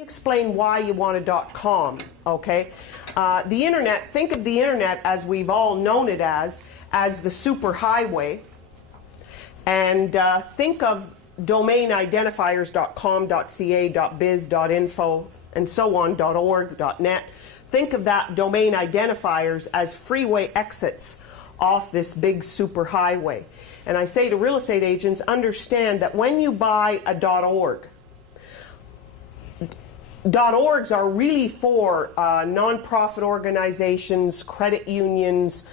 Explain why you want a .com, okay? The internet, think of the internet as we've all known it as the superhighway, and think of domain identifiers .com, .ca, .biz, .info, and so on, .org, .net. Think of that domain identifiers as freeway exits off this big superhighway. And I say to real estate agents, understand that when you buy a .org, .orgs are really for nonprofit organizations, credit unions,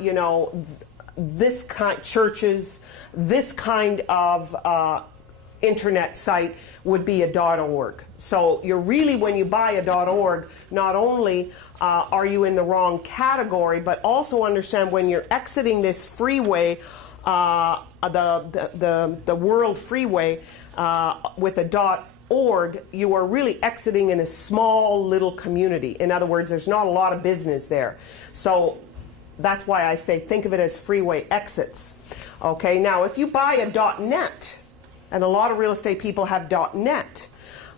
you know, this kind churches. This kind of internet site would be a .org. So you're really, when you buy a .org, not only are you in the wrong category, but also understand when you're exiting this freeway, the world freeway with a .org, you are really exiting in a small little community. In other words, there's not a lot of business there. So that's why I say think of it as freeway exits. Okay, now if you buy a .net, and a lot of real estate people have .net,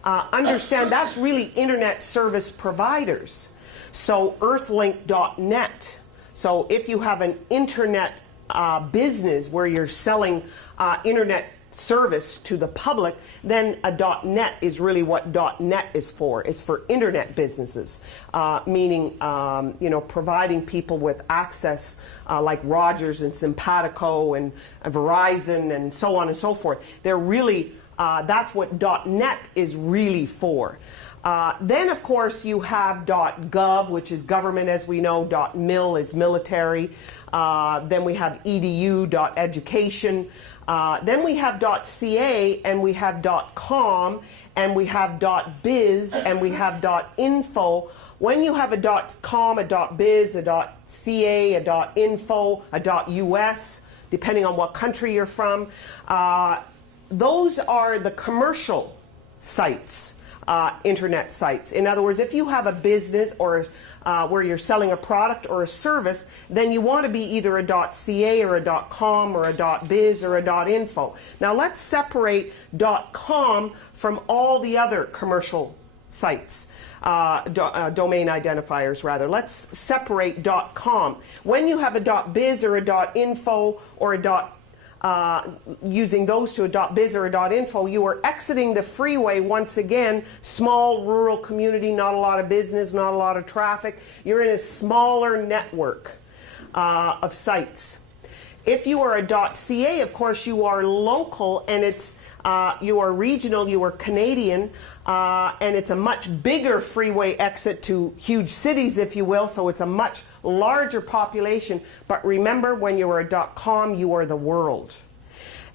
understand that's really internet service providers. So earthlink.net. So if you have an internet business where you're selling internet service to the public, then a .net is really what .net is for. It's for internet businesses, meaning you know, providing people with access like Rogers and Simpatico and Verizon and so on and so forth. They're really, that's what .net is really for. Then of course you have .gov, which is government as we know, .mil is military, then we have edu, .education, then we have .ca, and we have .com, and we have .biz, and we have .info. When you have a .com, a .biz, a .ca, a .info, a .us, depending on what country you're from, those are the commercial sites, internet sites. In other words, if you have a business or where you're selling a product or a service, then you want to be either a .ca or a .com or a .biz or a .info. Now let's separate .com from all the other commercial sites, domain identifiers rather. Let's separate .com. When you have a .biz or a .info or a using those to a .biz or a .info, you are exiting the freeway once again, small rural community, not a lot of business, not a lot of traffic. You're in a smaller network of sites. If you are a .ca, of course, you are local, and it's you are regional, you are Canadian, and it's a much bigger freeway exit to huge cities, if you will, so it's a much larger population. But remember, when you are a .com, you are the world.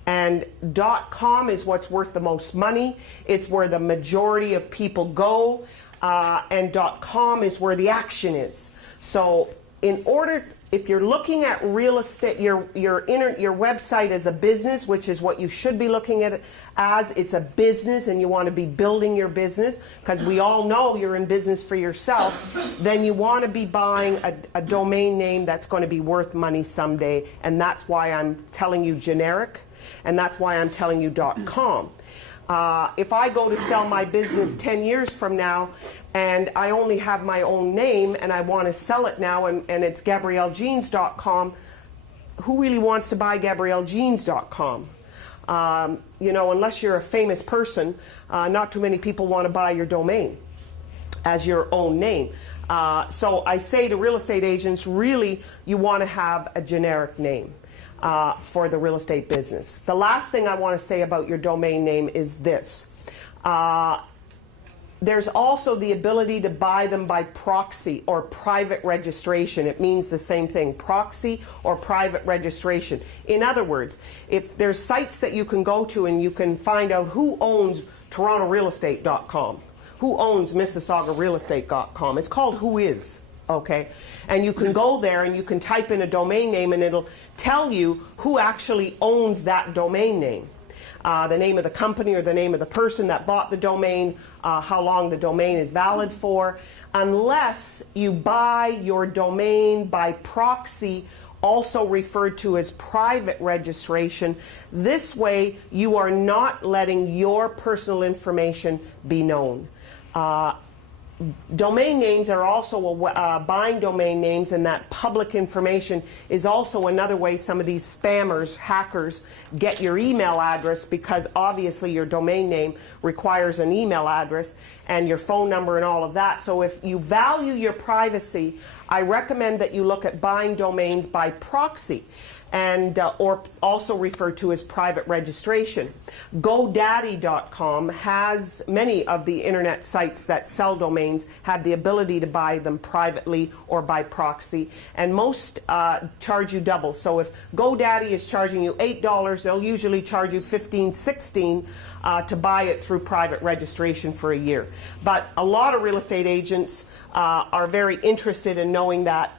And .com is what's worth the most money. It's where the majority of people go, and .com is where the action is. So in order, if you're looking at real estate, your website as a business, which is what you should be looking at it as, it's a business and you want to be building your business, because we all know you're in business for yourself, then you want to be buying a domain name that's going to be worth money someday. And that's why I'm telling you generic, and that's why I'm telling you .com. If I go to sell my business 10 years from now, and I only have my own name and I want to sell it now, and it's GabrielleJeans.com, who really wants to buy GabrielleJeans.com? You know, unless you're a famous person, not too many people want to buy your domain as your own name. So I say to real estate agents, really, you want to have a generic name for the real estate business. The last thing I want to say about your domain name is this. There's also the ability to buy them by proxy or private registration. It means the same thing, proxy or private registration. In other words, if there's sites that you can go to and you can find out who owns TorontoRealEstate.com, who owns MississaugaRealEstate.com. It's called Whois, okay? And you can go there and you can type in a domain name and it'll tell you who actually owns that domain name. The name of the company or the name of the person that bought the domain, how long the domain is valid for, unless you buy your domain by proxy, also referred to as private registration. This way, you are not letting your personal information be known. Domain names are also buying domain names, and that public information is also another way some of these spammers, hackers, get your email address, because obviously your domain name requires an email address and your phone number and all of that. So if you value your privacy, I recommend that you look at buying domains by proxy, and or also referred to as private registration. GoDaddy.com has many of the internet sites that sell domains have the ability to buy them privately or by proxy, and most charge you double. So if GoDaddy is charging you $8, they'll usually charge you $15, $16 to buy it through private registration for a year. But a lot of real estate agents are very interested in knowing that.